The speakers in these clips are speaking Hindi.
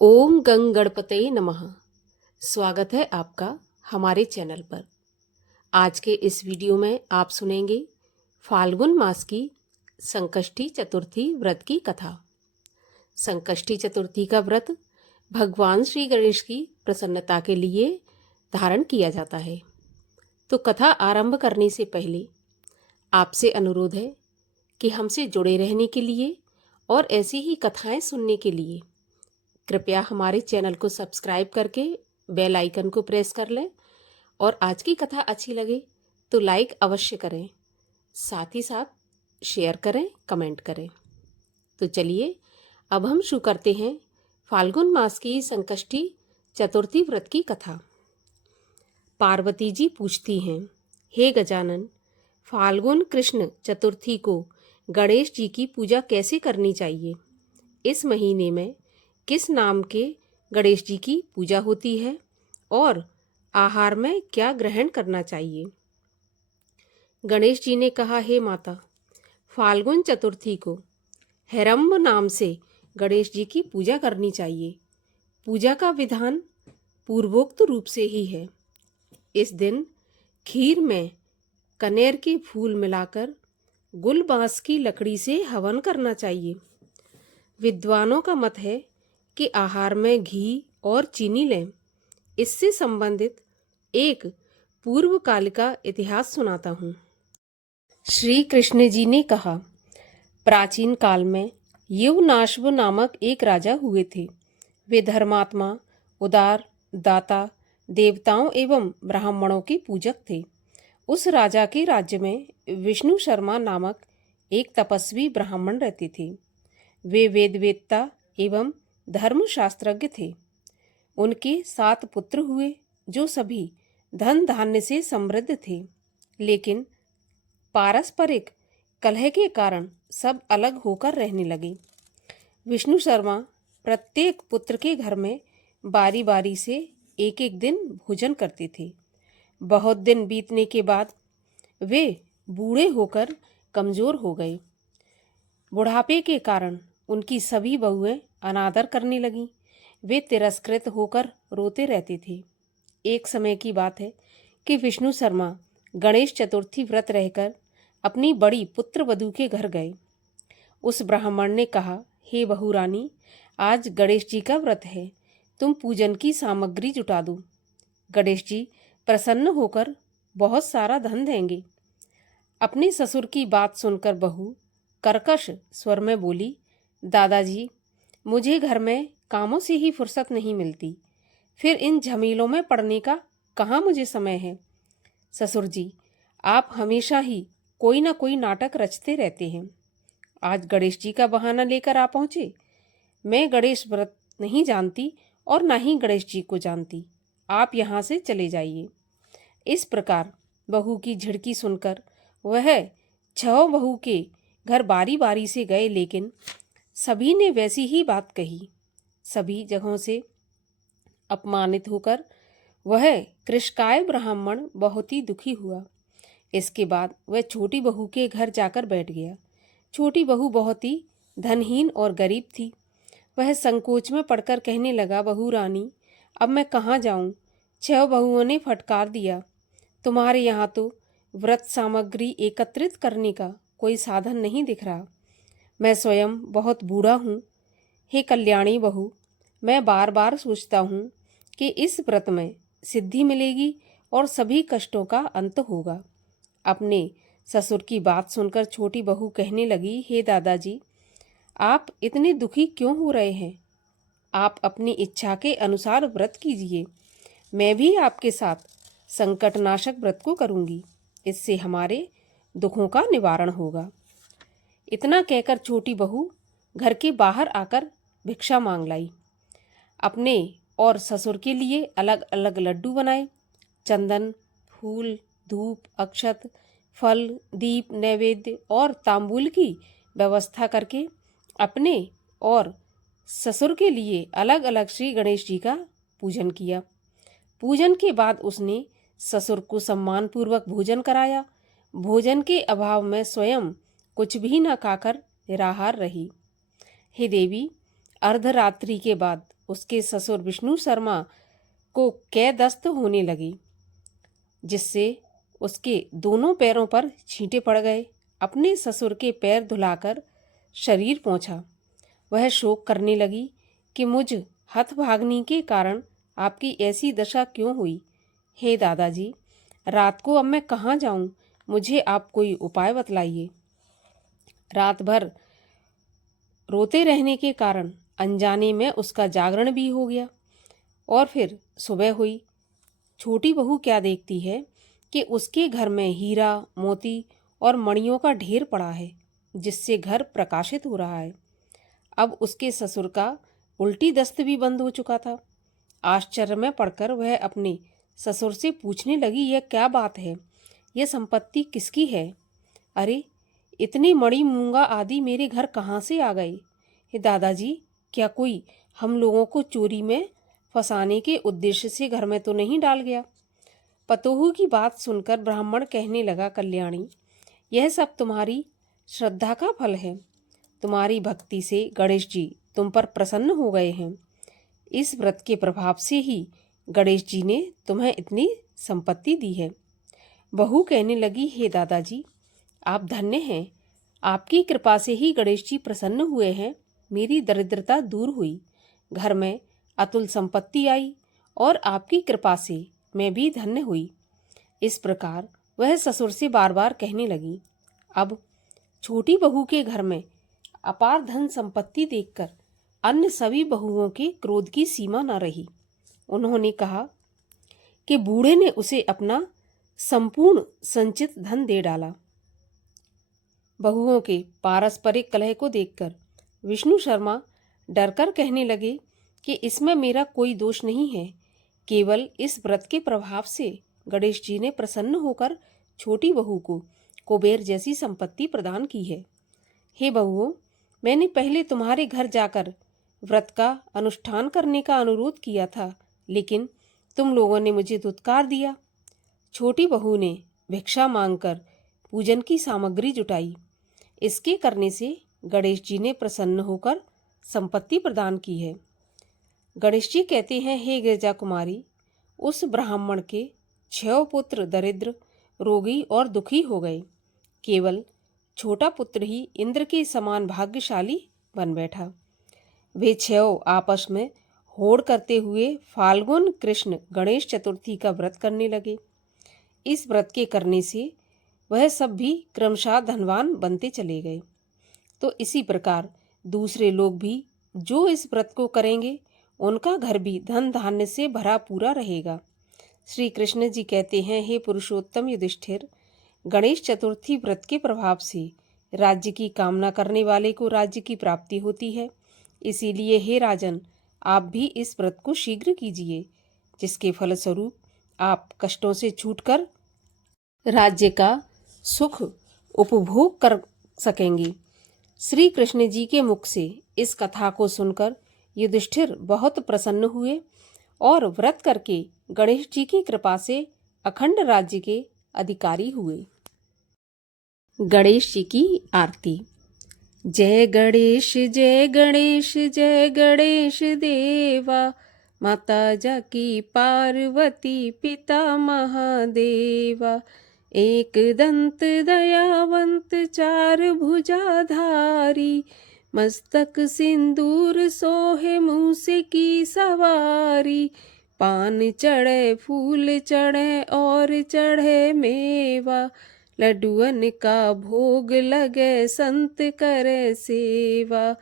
ओम गंग गणपतये नमः। स्वागत है आपका हमारे चैनल पर। आज के इस वीडियो में आप सुनेंगे फाल्गुन मास की संकष्टी चतुर्थी व्रत की कथा। संकष्टी चतुर्थी का व्रत भगवान श्री गणेश की प्रसन्नता के लिए धारण किया जाता है। तो कथा आरंभ करने से पहले आपसे अनुरोध है कि हमसे जुड़े रहने के लिए और ऐसी ही कथाएं सुनने के लिए कृपया हमारे चैनल को सब्सक्राइब करके बेल आइकन को प्रेस कर लें और आज की कथा अच्छी लगे तो लाइक अवश्य करें, साथ ही साथ शेयर करें, कमेंट करें। तो चलिए अब हम शुरू करते हैं फाल्गुन मास की संकष्टी चतुर्थी व्रत की कथा। पार्वती जी पूछती हैं, हे गजानन, फाल्गुन कृष्ण चतुर्थी को गणेश जी की पूजा कैसे करनी चाहिए? इस महीने में किस नाम के गणेश जी की पूजा होती है और आहार में क्या ग्रहण करना चाहिए? गणेश जी ने कहा, हे माता, फाल्गुन चतुर्थी को हेरम्ब नाम से गणेश जी की पूजा करनी चाहिए। पूजा का विधान पूर्वोक्त रूप से ही है। इस दिन खीर में कनेर के फूल मिलाकर गुलबास की लकड़ी से हवन करना चाहिए। विद्वानों का मत है कि आहार में घी और चीनी लें। इससे संबंधित एक पूर्व काल का इतिहास सुनाता हूँ। श्री कृष्ण जी ने कहा, प्राचीन काल में यवनाश्व नामक एक राजा हुए थे। वे धर्मात्मा, उदार, दाता, देवताओं एवं ब्राह्मणों के पूजक थे। उस राजा के राज्य में विष्णु शर्मा नामक एक तपस्वी ब्राह्मण रहते थे। वे वेदवेत्ता एवं धर्मशास्त्रज्ञ थे। उनके 7 पुत्र हुए जो सभी धन धान्य से समृद्ध थे, लेकिन पारस्परिक कलह के कारण सब अलग होकर रहने लगे। विष्णु शर्मा प्रत्येक पुत्र के घर में बारी बारी से एक एक दिन भोजन करते थे। बहुत दिन बीतने के बाद वे बूढ़े होकर कमजोर हो गए। बुढ़ापे के कारण उनकी सभी बहुएं अनादर करने लगीं। वे तिरस्कृत होकर रोते रहते थे। एक समय की बात है कि विष्णु शर्मा गणेश चतुर्थी व्रत रहकर अपनी बड़ी पुत्र वधू के घर गए। उस ब्राह्मण ने कहा, हे बहू रानी, आज गणेश जी का व्रत है, तुम पूजन की सामग्री जुटा दो। गणेश जी प्रसन्न होकर बहुत सारा धन देंगे। अपने ससुर की बात सुनकर बहू कर्कश स्वर में बोली, दादाजी, मुझे घर में कामों से ही फुर्सत नहीं मिलती, फिर इन झमेलों में पड़ने का कहाँ मुझे समय है। ससुर जी, आप हमेशा ही कोई ना कोई नाटक रचते रहते हैं। आज गणेश जी का बहाना लेकर आ पहुँचे। मैं गणेश व्रत नहीं जानती और ना ही गणेश जी को जानती। आप यहाँ से चले जाइए। इस प्रकार बहू की झिड़की सुनकर वह 6 बहू के घर बारी बारी से गए, लेकिन सभी ने वैसी ही बात कही। सभी जगहों से अपमानित होकर वह कृषकाय ब्राह्मण बहुत ही दुखी हुआ। इसके बाद वह छोटी बहू के घर जाकर बैठ गया। छोटी बहू बहुत ही धनहीन और गरीब थी। वह संकोच में पड़कर कहने लगा, बहू रानी, अब मैं कहाँ जाऊँ? 6 बहुओं ने फटकार दिया। तुम्हारे यहाँ तो व्रत सामग्री एकत्रित करने का कोई साधन नहीं दिख रहा। मैं स्वयं बहुत बूढ़ा हूँ। हे कल्याणी बहू, मैं बार बार सोचता हूँ कि इस व्रत में सिद्धि मिलेगी और सभी कष्टों का अंत होगा। अपने ससुर की बात सुनकर छोटी बहू कहने लगी, हे दादाजी, आप इतने दुखी क्यों हो रहे हैं? आप अपनी इच्छा के अनुसार व्रत कीजिए। मैं भी आपके साथ संकटनाशक व्रत को करूँगी। इससे हमारे दुखों का निवारण होगा। इतना कहकर छोटी बहू घर के बाहर आकर भिक्षा मांग लाई। अपने और ससुर के लिए अलग अलग लड्डू बनाए। चंदन, फूल, धूप, अक्षत, फल, दीप, नैवेद्य और तांबूल की व्यवस्था करके अपने और ससुर के लिए अलग अलग श्री गणेश जी का पूजन किया। पूजन के बाद उसने ससुर को सम्मानपूर्वक भोजन कराया। भोजन के अभाव में स्वयं कुछ भी न खाकर निराहार रही। हे देवी, अर्धरात्रि के बाद उसके ससुर विष्णु शर्मा को कै दस्त होने लगी, जिससे उसके दोनों पैरों पर छींटे पड़ गए। अपने ससुर के पैर धुलाकर शरीर पोंछा। वह शोक करने लगी कि मुझ हतभागिनी के कारण आपकी ऐसी दशा क्यों हुई। हे दादाजी, रात को अब मैं कहाँ जाऊं? मुझे आप कोई उपाय बतलाइए। रात भर रोते रहने के कारण अनजाने में उसका जागरण भी हो गया और फिर सुबह हुई। छोटी बहू क्या देखती है कि उसके घर में हीरा मोती और मणियों का ढेर पड़ा है, जिससे घर प्रकाशित हो रहा है। अब उसके ससुर का उल्टी दस्त भी बंद हो चुका था। आश्चर्य में पड़कर वह अपने ससुर से पूछने लगी, यह क्या बात है? यह संपत्ति किसकी है? अरे, इतनी मणि मूंगा आदि मेरे घर कहाँ से आ गए? हे दादाजी, क्या कोई हम लोगों को चोरी में फंसाने के उद्देश्य से घर में तो नहीं डाल गया? पतोहू की बात सुनकर ब्राह्मण कहने लगा, कल्याणी, यह सब तुम्हारी श्रद्धा का फल है। तुम्हारी भक्ति से गणेश जी तुम पर प्रसन्न हो गए हैं। इस व्रत के प्रभाव से ही गणेश जी ने तुम्हें इतनी संपत्ति दी है। बहू कहने लगी, हे दादाजी, आप धन्य हैं। आपकी कृपा से ही गणेश जी प्रसन्न हुए हैं। मेरी दरिद्रता दूर हुई, घर में अतुल संपत्ति आई और आपकी कृपा से मैं भी धन्य हुई। इस प्रकार वह ससुर से बार बार कहने लगी। अब छोटी बहू के घर में अपार धन संपत्ति देखकर अन्य सभी बहुओं के क्रोध की सीमा न रही। उन्होंने कहा कि बूढ़े ने उसे अपना संपूर्ण संचित धन दे डाला। बहुओं के पारस्परिक कलह को देखकर विष्णु शर्मा डरकर कहने लगे कि इसमें मेरा कोई दोष नहीं है। केवल इस व्रत के प्रभाव से गणेश जी ने प्रसन्न होकर छोटी बहू को कुबेर जैसी संपत्ति प्रदान की है। हे बहुओं, मैंने पहले तुम्हारे घर जाकर व्रत का अनुष्ठान करने का अनुरोध किया था, लेकिन तुम लोगों ने मुझे धुतकार दिया। छोटी बहू ने भिक्षा मांगकर पूजन की सामग्री जुटाई। इसके करने से गणेश जी ने प्रसन्न होकर संपत्ति प्रदान की है। गणेश जी कहते हैं, हे गिरजा कुमारी, उस ब्राह्मण के 6 पुत्र दरिद्र, रोगी और दुखी हो गए। केवल छोटा पुत्र ही इंद्र के समान भाग्यशाली बन बैठा। वे 6 आपस में होड़ करते हुए फाल्गुन कृष्ण गणेश चतुर्थी का व्रत करने लगे। इस व्रत के करने से वह सब भी क्रमशः धनवान बनते चले गए। तो इसी प्रकार दूसरे लोग भी जो इस व्रत को करेंगे, उनका घर भी धन धान्य से भरा पूरा रहेगा। श्री कृष्ण जी कहते हैं, हे पुरुषोत्तम युधिष्ठिर, गणेश चतुर्थी व्रत के प्रभाव से राज्य की कामना करने वाले को राज्य की प्राप्ति होती है। इसीलिए हे राजन, आप भी इस व्रत को शीघ्र कीजिए, जिसके फलस्वरूप आप कष्टों से छूटकर राज्य का सुख उपभोग कर सकेंगे। श्री कृष्ण जी के मुख से इस कथा को सुनकर युधिष्ठिर बहुत प्रसन्न हुए और व्रत करके गणेश जी की कृपा से अखंड राज्य के अधिकारी हुए। गणेश जी की आरती। जय गणेश जय गणेश जय गणेश देवा, माता जाकी पार्वती पिता महादेवा। एक दंत दयावंत चार भुजाधारी, मस्तक सिंदूर सोहे मूस की सवारी। पान चढ़े फूल चढ़े और चढ़े मेवा, लड्डुअन का भोग लगे संत करे सेवा।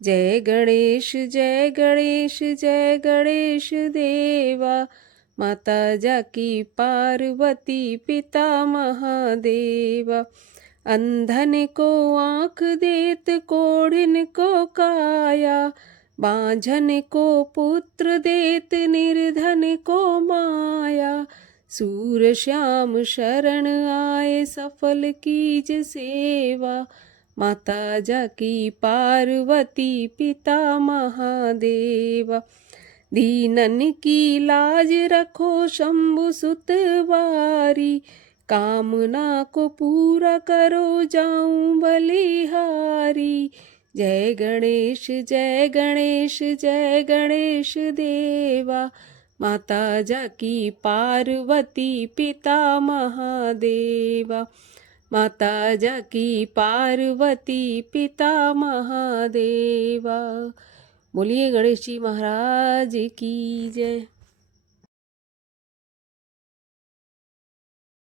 जय गणेश जय गणेश जय गणेश देवा, माता जाकी पार्वती पिता महादेवा। अंधन को आँख देत कोढ़िन को काया, बांझन को पुत्र देत निर्धन को माया। सूर श्याम शरण आए सफल कीज सेवा, माता जाकी पार्वती पिता महादेवा। दीनन की लाज रखो शंभु सुतवारी, कामना को पूरा करो जाऊं बलिहारी। जय गणेश जय गणेश जय गणेश देवा। माता जाकी पार्वती पिता महादेवा। माता जाकी पार्वती पिता महादेवा। बोलिए गणेश जी महाराज की जय।